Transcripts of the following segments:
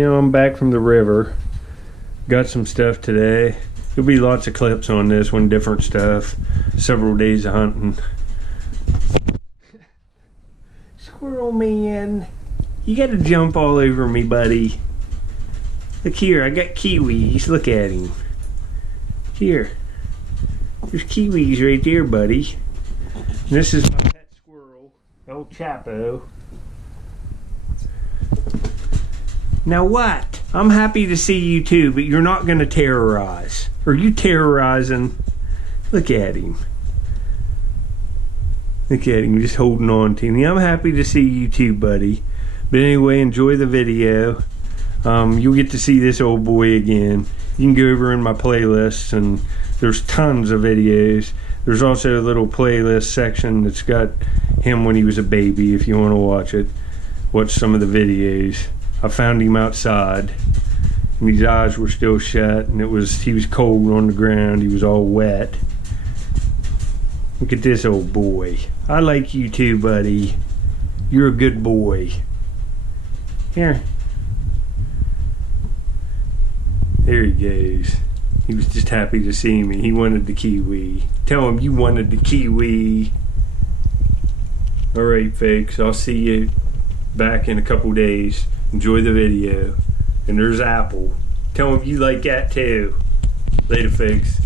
I'm back from the river. Got some stuff today. There'll be lots of clips on this one, different stuff. Several days of hunting. Squirrel man, you gotta jump all over me, buddy. Look here, I got kiwis. Look at him. Here. There's kiwis right there, buddy. And this is my pet squirrel, El Chapo. Now what? I'm happy to see you too, but you're not gonna terrorize. Are you terrorizing? Look at him. Look at him, just holding on to me. I'm happy to see you too, buddy. But anyway, enjoy the video. You'll get to see this old boy again. You can go over in my playlists and there's tons of videos. There's also a little playlist section that's got him when he was a baby if you want to watch it. Watch some of the videos. I found him outside and his eyes were still shut and he was cold on the ground. He was all wet. Look at this old boy. I like you too, buddy. You're a good boy. Here. There he goes. He was just happy to see me. He wanted the kiwi. Tell him you wanted the kiwi. Alright, folks. I'll see you back in a couple days. Enjoy the video. And there's Apple. Tell him you like that too. Later, folks.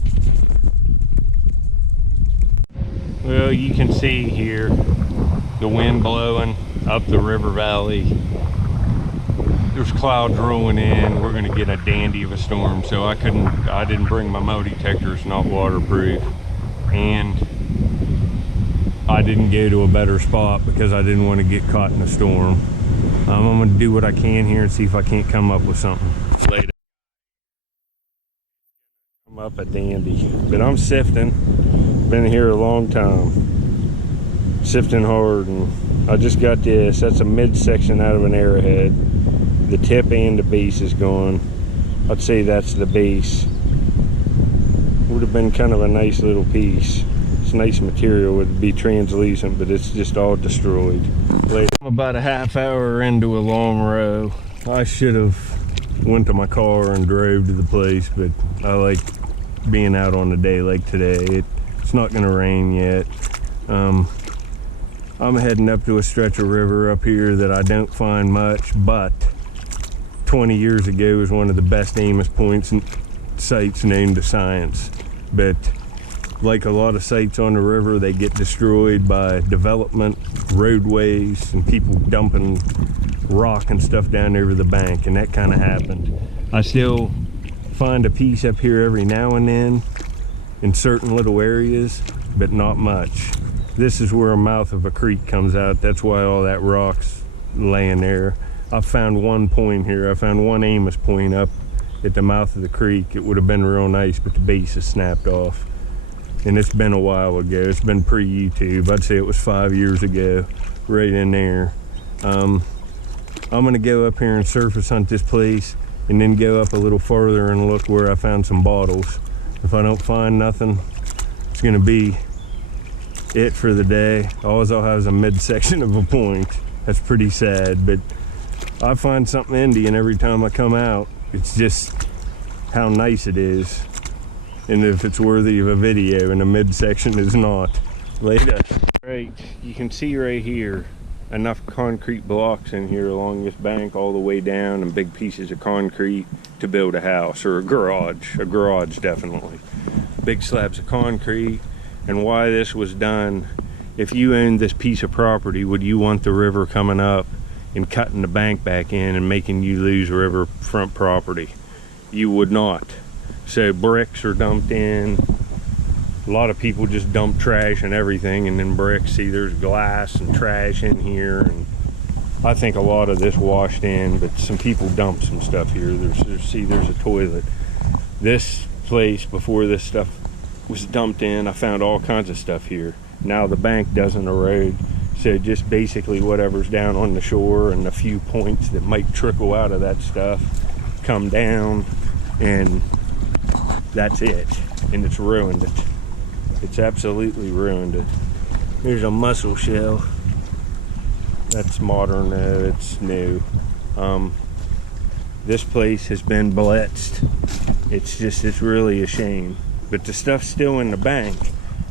Well, you can see here the wind blowing up the river valley. There's clouds rolling in. We're gonna get a dandy of a storm, so I didn't bring my metal detector. It's not waterproof, and I didn't go to a better spot because I didn't want to get caught in a storm. I'm gonna do what I can here and see if I can't come up with something later. I'm up a dandy, but I'm sifting. Been here a long time, sifting hard, and I just got this. That's a midsection out of an arrowhead. The tip and the base is gone. I'd say that's the base. Would have been kind of a nice little piece. It's nice material, would be translucent, but it's just all destroyed. Later. I'm about a half hour into a long row. I should have went to my car and drove to the place, but I like being out on a day like today. It's not gonna rain yet. I'm heading up to a stretch of river up here that I don't find much, but 20 years ago was one of the best Amos points and sites known to science. But like a lot of sites on the river, they get destroyed by development, roadways, and people dumping rock and stuff down over the bank, and that kind of happened. I still find a piece up here every now and then in certain little areas, but not much. This is where a mouth of a creek comes out. That's why all that rock's laying there. I found one point here. I found one Amos point up at the mouth of the creek. It would have been real nice, but the base is snapped off. And it's been a while ago. It's been pre-YouTube. I'd say it was 5 years ago, right in there. I'm gonna go up here and surface hunt this place and then go up a little farther and look where I found some bottles. If I don't find nothing, it's gonna be it for the day. All I'll have is a midsection of a point. That's pretty sad, but I find something Indian every time I come out. It's just how nice it is, and if it's worthy of a video, and a midsection is not. Later. Right, you can see right here enough concrete blocks in here along this bank all the way down, and big pieces of concrete to build a house or a garage definitely. Big slabs of concrete. And why this was done: if you owned this piece of property, would you want the river coming up and cutting the bank back in and making you lose riverfront property? You would not. So bricks are dumped in. A lot of people just dump trash and everything, and then bricks. See, there's glass and trash in here, and I think a lot of this washed in, but some people dumped some stuff here. There's a toilet. This place, before this stuff was dumped in, I found all kinds of stuff here. Now the bank doesn't erode, so just basically whatever's down on the shore and a few points that might trickle out of that stuff come down, and that's it. And it's ruined it. It's absolutely ruined it. Here's a mussel shell. That's modern, it's new. This place has been blitzed. It's really a shame. But the stuff's still in the bank,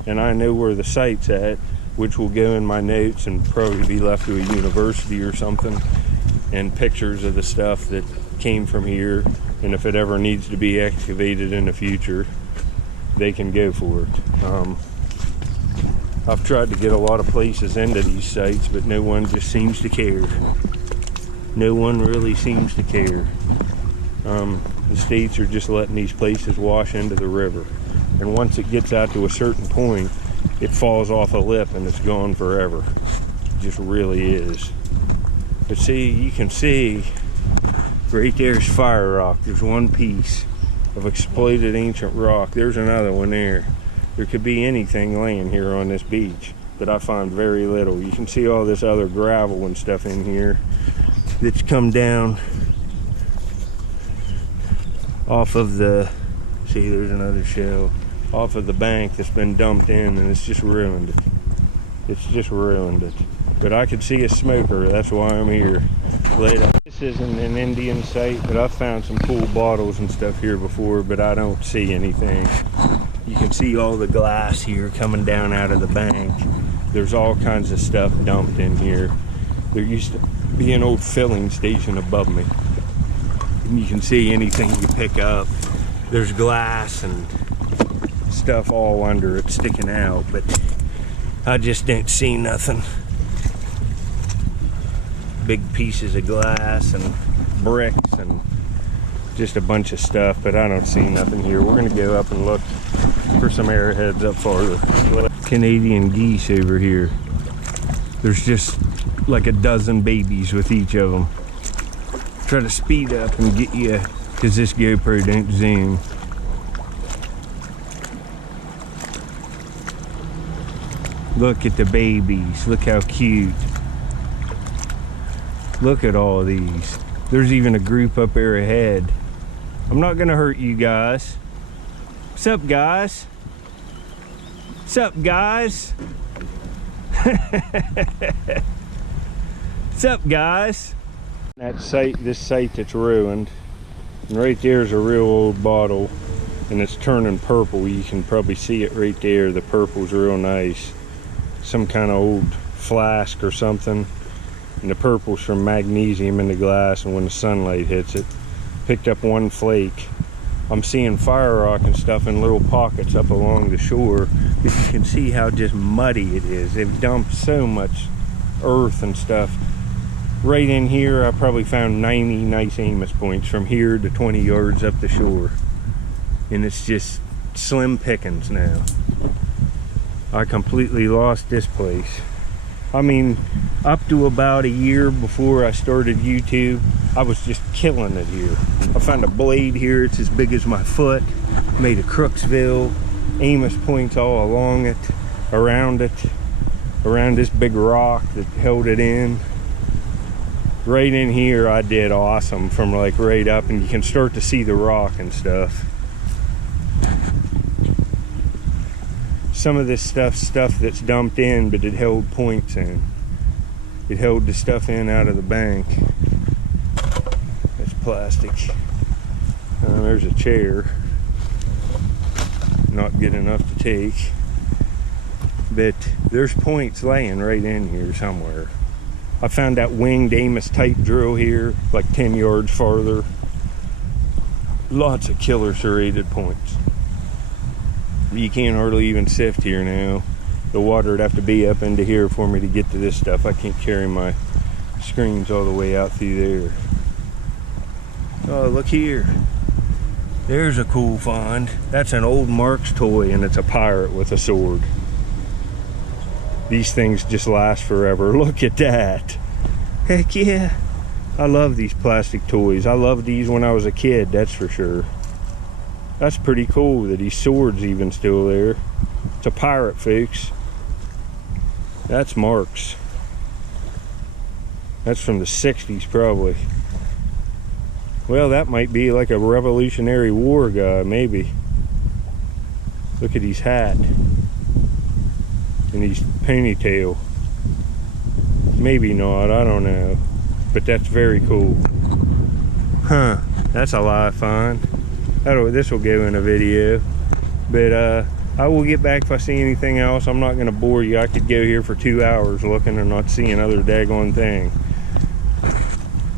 and I know where the site's at, which will go in my notes and probably be left to a university or something, and pictures of the stuff that came from here, and if it ever needs to be excavated in the future, they can go for it. I've tried to get a lot of places into these sites, but no one just seems to care. No one really seems to care. The states are just letting these places wash into the river, and once it gets out to a certain point, it falls off a lip and it's gone forever. It just really is. But see, you can see right there's fire rock. There's one piece of exploded ancient rock. There's another one there. There could be anything laying here on this beach, but I find very little. You can see all this other gravel and stuff in here that's come down off of the, see, there's another shell, off of the bank that's been dumped in, and it's just ruined it. It's just ruined it. But I could see a smoker, that's why I'm here. This isn't an Indian site, but I've found some cool bottles and stuff here before, but I don't see anything. You can see all the glass here coming down out of the bank. There's all kinds of stuff dumped in here. There used to be an old filling station above me. And you can see anything you pick up. There's glass and stuff all under it sticking out, but I just don't see nothing. Big pieces of glass and bricks and just a bunch of stuff, but I don't see nothing here. We're gonna go up and look for some arrowheads up farther. Canadian geese over here. There's just like a dozen babies with each of them. Try to speed up and get you, because this GoPro don't zoom. Look at the babies. Look how cute. Look at all of these. There's even a group up there ahead. I'm not gonna hurt you guys. What's up, guys? What's up, guys? What's up, guys? That site, this site that's ruined, and right there's a real old bottle, and it's turning purple. You can probably see it right there. The purple's real nice. Some kind of old flask or something, and the purple's from magnesium in the glass, and when the sunlight hits it, picked up one flake. I'm seeing fire rock and stuff in little pockets up along the shore, but you can see how just muddy it is. They've dumped so much earth and stuff. Right in here, I probably found 90 nice Amos points from here to 20 yards up the shore. And it's just slim pickings now. I completely lost this place. I mean, up to about a year before I started YouTube, I was just killing it here. I found a blade here, it's as big as my foot. Made a Crooksville, Amos points all along it, around this big rock that held it in. Right in here I did awesome from like right up, and you can start to see the rock and stuff. Some of this stuff that's dumped in, but it held points in. It held the stuff in out of the bank. That's plastic. There's a chair. Not good enough to take. But there's points laying right in here somewhere. I found that winged Amos type drill here, like 10 yards farther. Lots of killer serrated points. You can't hardly even sift here now. The water would have to be up into here for me to get to this stuff. I can't carry my screens all the way out through there. Oh, look here. There's a cool find. That's an old Mark's toy, and it's a pirate with a sword. These things just last forever. Look at that. Heck yeah. I love these plastic toys. I loved these when I was a kid, that's for sure. That's pretty cool that his sword's even still there. It's a pirate, folks. That's Mark's. That's from the 60s, probably. Well, that might be like a Revolutionary War guy, maybe. Look at his hat. And his ponytail. Maybe not, I don't know. But that's very cool. Huh. That's a lot of fun. This will go in a video. But I will get back if I see anything else. I'm not going to bore you. I could go here for 2 hours looking and not see another daggone thing.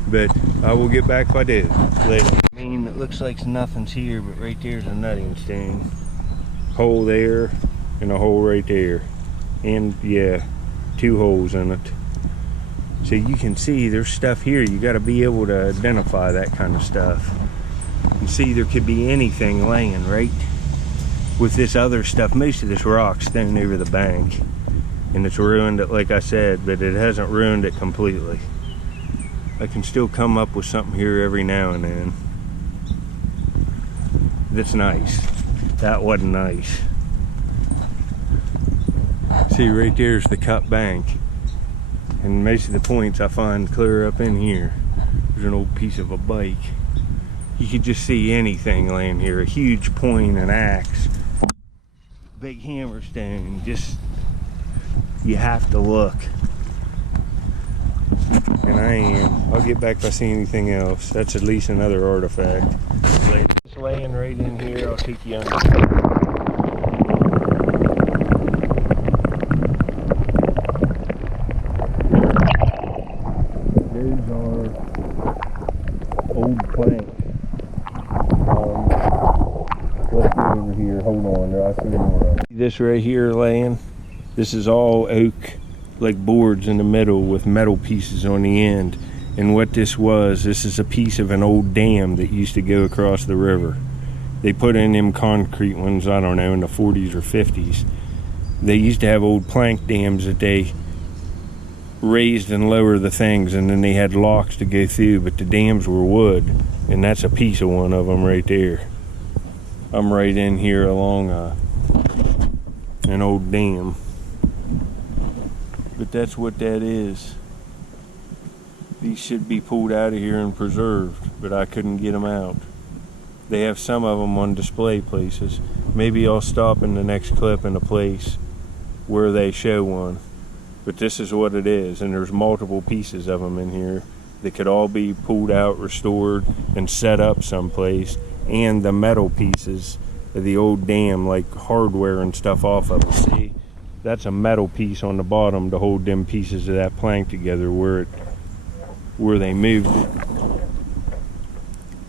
But I will get back if I do. Later. I mean, it looks like nothing's here, but right there's a nutting stone. Hole there and a hole right there. And yeah, 2 holes in it. So you can see there's stuff here. You got to be able to identify that kind of stuff. You see there could be anything laying right with this other stuff. Most of this rock's thrown over the bank and it's ruined it, like I said, but it hasn't ruined it completely. I can still come up with something here every now and then that's nice. That wasn't nice. See, right there's the cut bank, and most of the points I find clear up in here. There's an old piece of a bike. You could just see anything laying here. A huge point, an axe, big hammerstone. Just, you have to look. And I am. I'll get back if I see anything else. That's at least another artifact. It's laying right in here. I'll take you under. Those are old planks. Let's get over here. Hold on, I see more. This right here laying, this is all oak, like boards in the middle with metal pieces on the end. And what this is a piece of an old dam that used to go across the river. They put in them concrete ones, I don't know, in the 40s or 50s. They used to have old plank dams that they raised and lowered the things, and then they had locks to go through, but the dams were wood, and that's a piece of one of them right there. I'm right in here along an old dam. But that's what that is. These should be pulled out of here and preserved, but I couldn't get them out. They have some of them on display places. Maybe I'll stop in the next clip in a place where they show one. But this is what it is, and there's multiple pieces of them in here that could all be pulled out, restored, and set up someplace. And the metal pieces of the old dam, like hardware and stuff off of it. See, that's a metal piece on the bottom to hold them pieces of that plank together where they moved it.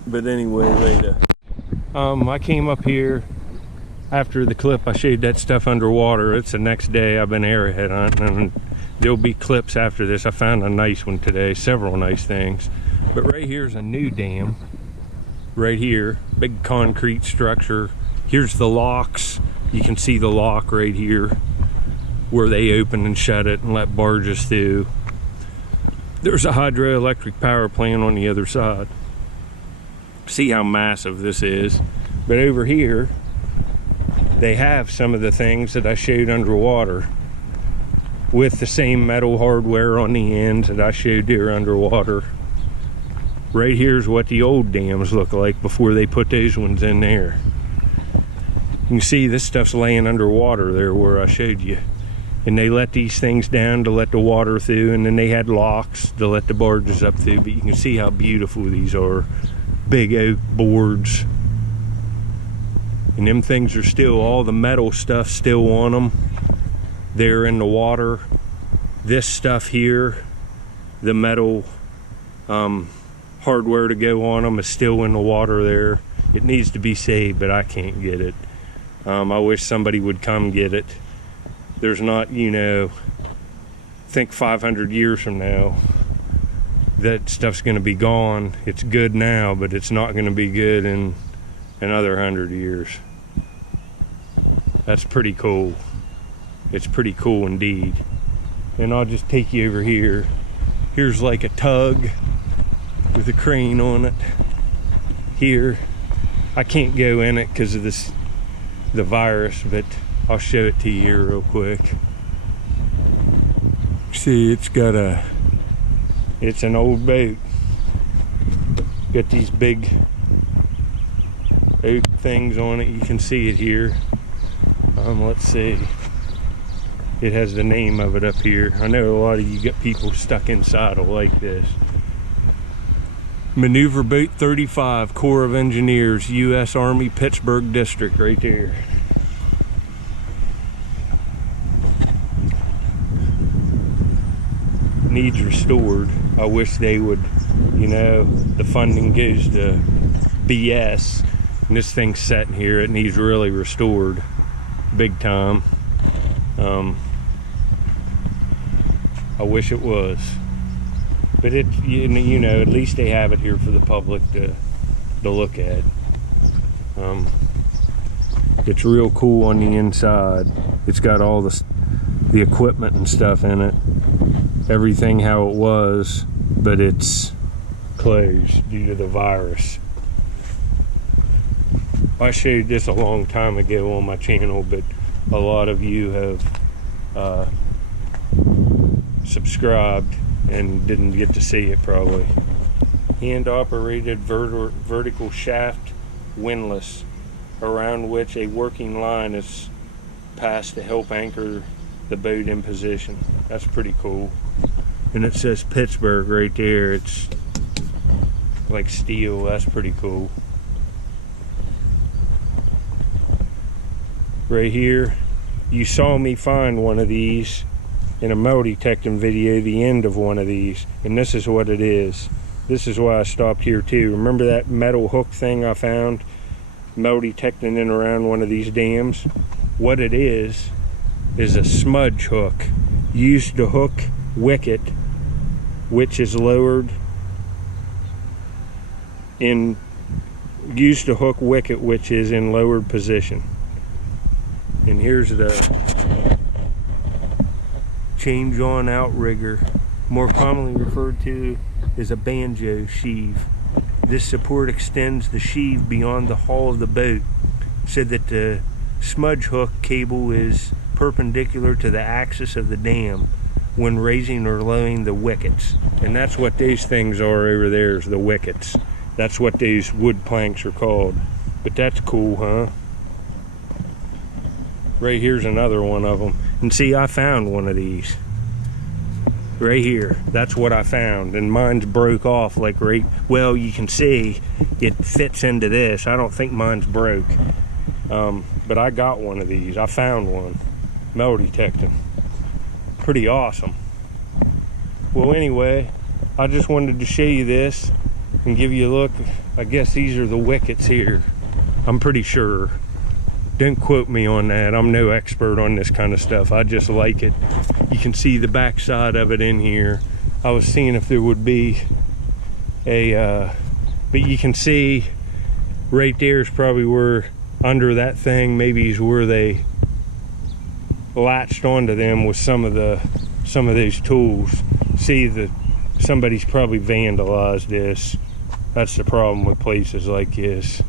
But anyway, later. I came up here after the clip I showed that stuff underwater. It's the next day. I've been arrowhead hunting, and there'll be clips after this. I found a nice one today, several nice things. But right here's a new dam. Right here, big concrete structure. Here's the locks. You can see the lock right here where they open and shut it and let barges through. There's a hydroelectric power plant on the other side. See how massive this is. But over here, they have some of the things that I showed underwater with the same metal hardware on the ends that I showed there underwater. Right here's what the old dams look like before they put those ones in there. You can see this stuff's laying underwater there where I showed you. And they let these things down to let the water through, and then they had locks to let the barges up through. But you can see how beautiful these are. Big oak boards. And them things are still, all the metal stuff still on them. They're in the water. This stuff here, the metal hardware to go on them is still in the water there. It needs to be saved, but I can't get it. I wish somebody would come get it. There's not, you know, think 500 years from now, that stuff's gonna be gone. It's good now, but it's not gonna be good in another 100 years. That's pretty cool. It's pretty cool indeed. And I'll just take you over here. Here's like a tug with a crane on it. Here, I can't go in it because of the virus, but I'll show it to you here real quick. See, it's an old boat. Got these big oak things on it. You can see it here. Let's see. It has the name of it up here. I know a lot of you got people stuck inside of like this. Maneuver Boat 35, Corps of Engineers, U.S. Army, Pittsburgh District, right there. Needs restored. I wish they would, you know, the funding goes to BS, and this thing's sitting here. It needs really restored, big time. I wish it was. But it, you know, at least they have it here for the public to look at. It's real cool on the inside. It's got all the equipment and stuff in it. Everything how it was, but it's closed due to the virus. I showed this a long time ago on my channel, but a lot of you have subscribed and didn't get to see it probably. Hand-operated vertical shaft windlass, around which a working line is passed to help anchor the boat in position. That's pretty cool. And it says Pittsburgh right there. It's like steel. That's pretty cool. Right here, you saw me find one of these in a metal detecting video, the end of one of these, and this is what it is. This is why I stopped here too. Remember that metal hook thing I found metal detecting in around one of these dams? What it is a smudge hook used to hook wicket, which is lowered in, used to hook wicket which is in lowered position. And here's the change on outrigger, more commonly referred to as a banjo sheave. This support extends the sheave beyond the hull of the boat so that the smudge hook cable is perpendicular to the axis of the dam when raising or lowering the wickets. And that's what those things are over there, is the wickets. That's what these wood planks are called. But that's cool, huh? Right here's another one of them. And see, I found one of these right here. That's what I found, and mine's broke off like right, well, you can see it fits into this. I don't think mine's broke, but I got one of these. I found one, metal detecting. Pretty awesome. Well, anyway, I just wanted to show you this and give you a look. I guess these are the wickets here, I'm pretty sure. Don't quote me on that. I'm no expert on this kind of stuff. I just like it. You can see the back side of it in here. I was seeing if there would be a, but you can see right there is probably where, under that thing, maybe is where they latched onto them with some of these tools. See that somebody's probably vandalized this. That's the problem with places like this.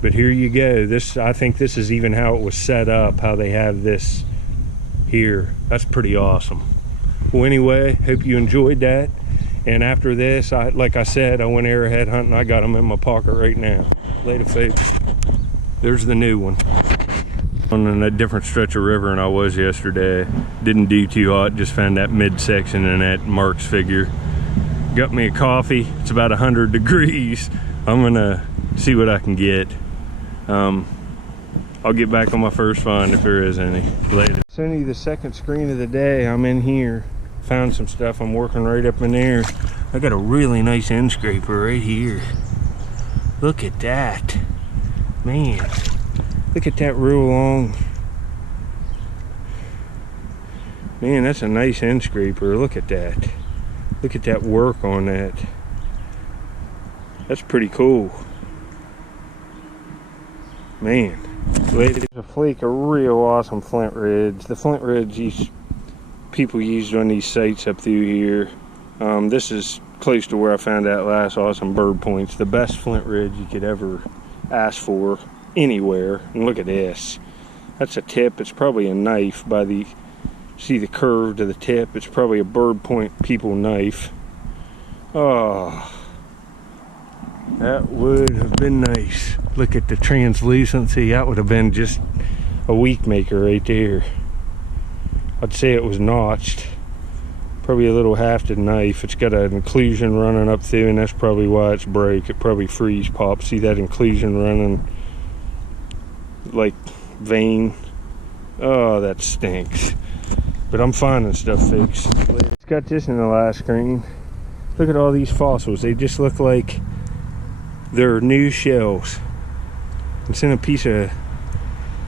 But here you go. This, I think this is even how it was set up, how they have this here. That's pretty awesome. Well, anyway, hope you enjoyed that. And after this, like I said, I went arrowhead hunting. I got them in my pocket right now. Later, folks. There's the new one. On a different stretch of river than I was yesterday. Didn't do too hot. Just found that midsection and that Mark's figure. Got me a coffee. It's about 100 degrees. I'm gonna see what I can get. I'll get back on my first find if there is any. Later. It's only the second screen of the day. I'm in here. Found some stuff. I'm working right up in there. I got a really nice end scraper right here. Look at that. Man. Look at that real long. Man, that's a nice end scraper. Look at that. Look at that work on that. That's pretty cool. Man, there's a flake of real awesome Flint Ridge. The Flint Ridge these people used on these sites up through here. This is close to where I found that last awesome bird points. The best Flint Ridge you could ever ask for anywhere. And look at this. That's a tip. It's probably a knife by the, see the curve to the tip. It's probably a bird point people knife. Oh. That would have been nice. Look at the translucency. That would have been just a week maker right there. I'd say it was notched. Probably a little hafted knife. It's got an inclusion running up through, and that's probably why it's broke. It probably freeze popped. See that inclusion running like vein? Oh, that stinks. But I'm finding stuff fixed. It's got this in the last screen. Look at all these fossils. They just look like they're new shells. It's in a piece of,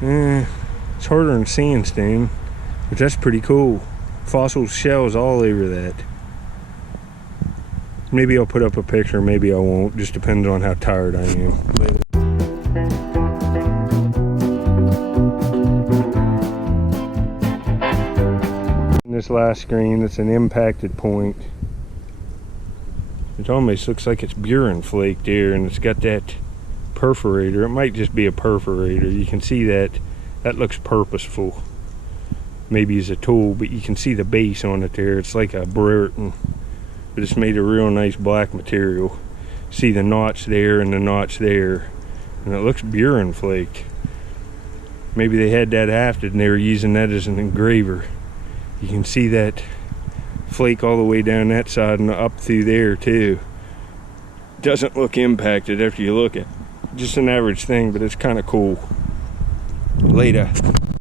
it's harder than sandstone, but that's pretty cool. Fossil shells all over that. Maybe I'll put up a picture, maybe I won't. Just depends on how tired I am. In this last screen, it's an impacted point. It almost looks like it's burin flake there, and it's got that perforator. It might just be a perforator. You can see that. That looks purposeful. Maybe as a tool, but you can see the base on it there. It's like a Brereton, but it's made of real nice black material. See the notch there and the notch there, and it looks burin flake. Maybe they had that hafted and they were using that as an engraver. You can see that flake all the way down that side and up through there too. Doesn't look impacted after you look at it. Just an average thing, but it's kind of cool. Later.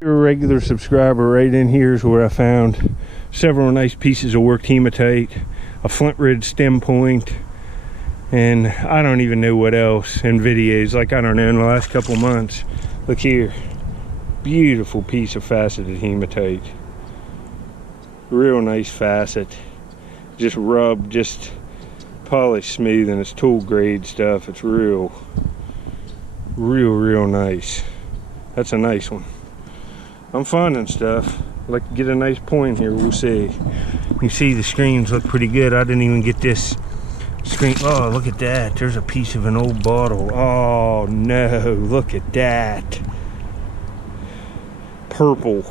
You're a regular subscriber. Right in here is where I found several nice pieces of worked hematite, a Flint Ridge stem point, and I don't even know what else in videos. Like, I don't know, in the last couple months. Look here, beautiful piece of faceted hematite, real nice facet, just rubbed, just polished smooth, and it's tool grade stuff. It's real nice. That's a nice one. I'm finding stuff. I'd like to get a nice point here. We'll see. You can see the screens look pretty good. I didn't even get this screen. Oh, look at that. There's a piece of an old bottle. Oh no, look at that. Purple.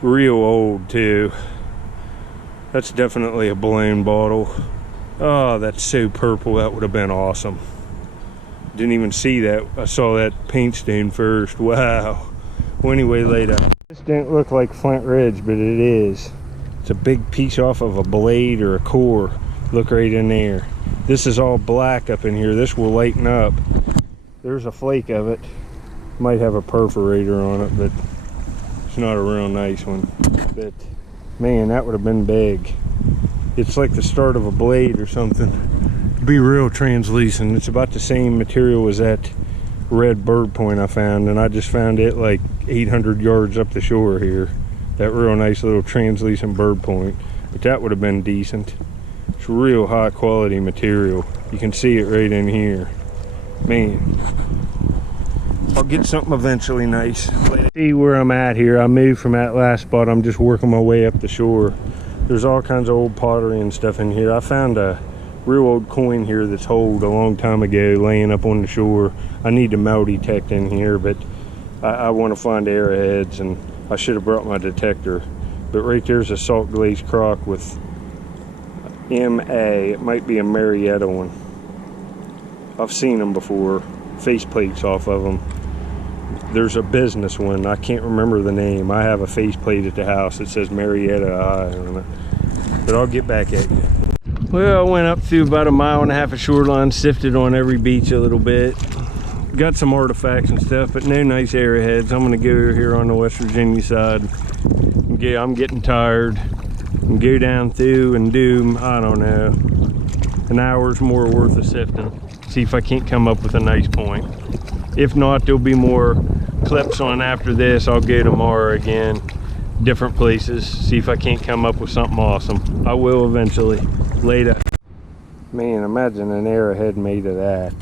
Real old too. That's definitely a blown bottle. Oh, that's so purple. That would have been awesome. Didn't even see that. I saw that paint stain first. Wow. Well, anyway, later. This didn't look like Flint Ridge, but it is. It's a big piece off of a blade or a core. Look right in there. This is all black up in here. This will lighten up. There's a flake of it. Might have a perforator on it, but it's not a real nice one. But man, that would have been big. It's like the start of a blade or something. Be real translucent. It's about the same material as that red bird point I found, and I just found it like 800 yards up the shore here. That real nice little translucent bird point. But that would have been decent. It's real high quality material. You can see it right in here. Man, I'll get something eventually nice. See where I'm at here. I moved from that last spot. I'm just working my way up the shore. There's all kinds of old pottery and stuff in here. I found a real old coin here that's holed a long time ago laying up on the shore. I need to metal detect in here, but I want to find arrowheads, and I should have brought my detector. But right there's a salt glazed crock with MA. It might be a Marietta one. I've seen them before. Face plates off of them. There's a business one. I can't remember the name. I have a face plate at the house that says Marietta on it. But I'll get back at you. Well, I went up through about 1.5 miles of shoreline, sifted on every beach a little bit. Got some artifacts and stuff, but no nice arrowheads. I'm gonna go here on the West Virginia side. I'm getting tired. And go down through and do, I don't know, an hour's more worth of sifting. See if I can't come up with a nice point. If not, there'll be more clips on after this. I'll go tomorrow again, different places, see if I can't come up with something awesome. I will eventually. Later. Man, imagine an arrowhead made of that.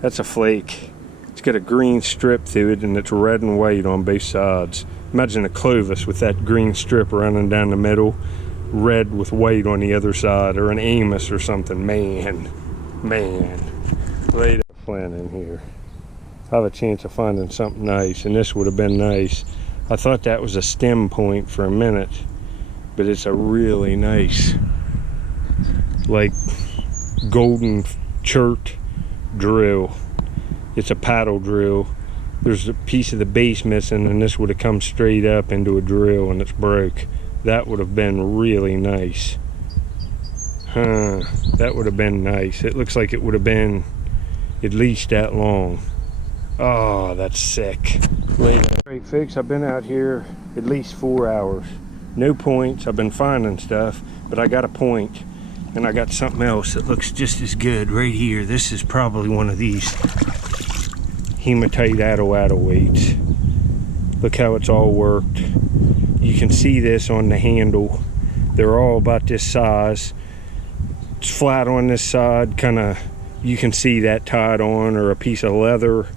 That's a flake. It's got a green strip through it, and it's red and white on both sides. Imagine a Clovis with that green strip running down the middle, red with white on the other side, or an Amos or something. Man. Later. Flint in here. I have a chance of finding something nice, and this would have been nice. I thought that was a stem point for a minute, but it's a really nice, like, golden chert drill. It's a paddle drill. There's a piece of the base missing, and this would have come straight up into a drill, and it's broke. That would have been really nice. That would have been nice. It looks like it would have been at least that long. Oh, that's sick. Great fix. I've been out here at least 4 hours. No points. I've been finding stuff, but I got a point, and I got something else that looks just as good right here. This is probably one of these hematite atto weights. Look how it's all worked. You can see this on the handle. They're all about this size. It's flat on this side, kind of, you can see that tied on, or a piece of leather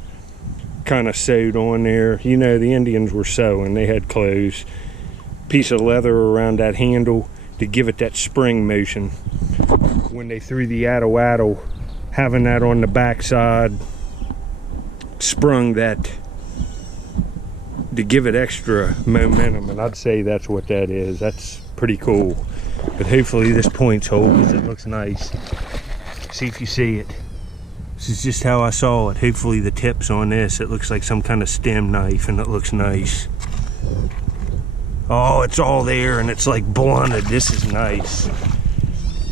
kind of sewed on there. You know, the Indians were sewing, they had clothes. Piece of leather around that handle to give it that spring motion. When they threw the atto, having that on the back side sprung that to give it extra momentum, and I'd say that's what that is. That's pretty cool. But hopefully this point's hold, because it looks nice. See if you see it. This is just how I saw it. Hopefully the tip's on this. It looks like some kind of stem knife, and it looks nice. Oh, it's all there, and it's like blunted. This is nice.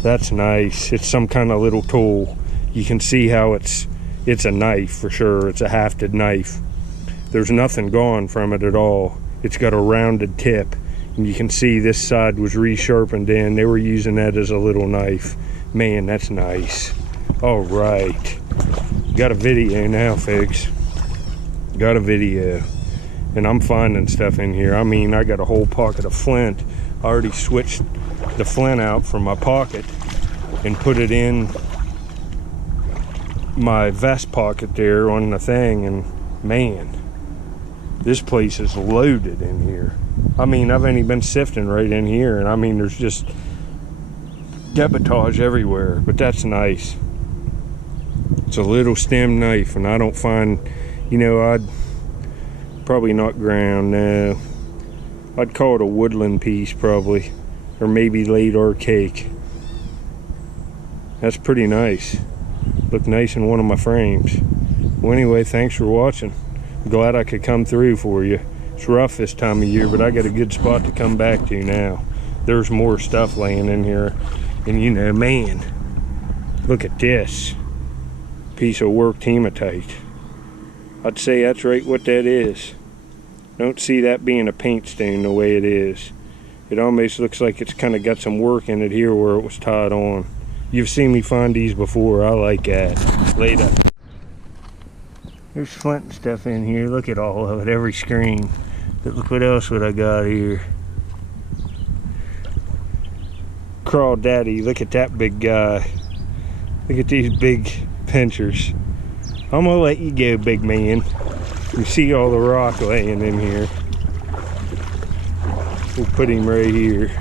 That's nice. It's some kind of little tool. You can see how it's a knife for sure. It's a hafted knife. There's nothing gone from it at all. It's got a rounded tip, and you can see this side was resharpened in. They were using that as a little knife. Man, that's nice. All right, got a video now, folks. Got a video, and I'm finding stuff in here. I mean, I got a whole pocket of flint. I already switched the flint out from my pocket and put it in my vest pocket there on the thing, and man, this place is loaded in here. I mean, I've only been sifting right in here, and I mean, there's just debitage everywhere, but that's nice. It's a little stem knife, and I don't find, you know, I'd probably not ground, no. I'd call it a woodland piece probably, or maybe late archaic. That's pretty nice. Looked nice in one of my frames. Well, anyway, thanks for watching. I'm glad I could come through for you. It's rough this time of year, but I got a good spot to come back to now. There's more stuff laying in here, and you know, man, look at this piece of worked hematite. I'd say that's right what that is. Don't see that being a paint stain the way it is. It almost looks like it's kind of got some work in it here where it was tied on. You've seen me find these before. I like that. Later. There's flint and stuff in here. Look at all of it, every screen. But look what else I got here. Crawl Daddy, look at that big guy. Look at these big pinchers. I'm gonna let you go, big man. You see all the rock laying in here. We'll put him right here.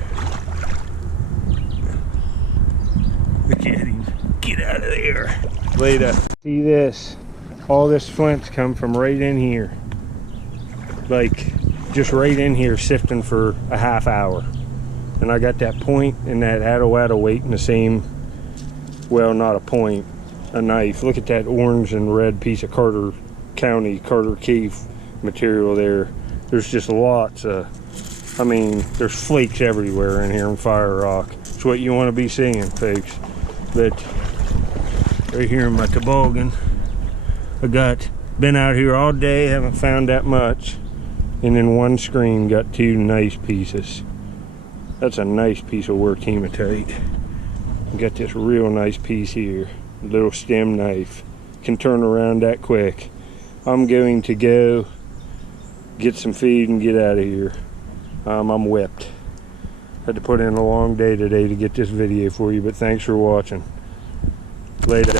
Look at him. Get out of there. Later. See this? All this flint's come from right in here. Like, just right in here sifting for a half hour. And I got that point and that atto weight in the same, well, not a point, a knife. Look at that orange and red piece of Carter County, Carter Key material there. There's just lots of, I mean, there's flakes everywhere in here in Fire Rock. It's what you want to be seeing, folks. But right here in my toboggan, I got, been out here all day, haven't found that much. And in one screen got two nice pieces. That's a nice piece of worked hematite. Got this real nice piece here, little stem knife. Can turn around that quick. I'm going to go get some food and get out of here. I'm whipped. Had to put in a long day today to get this video for you, but thanks for watching. Later.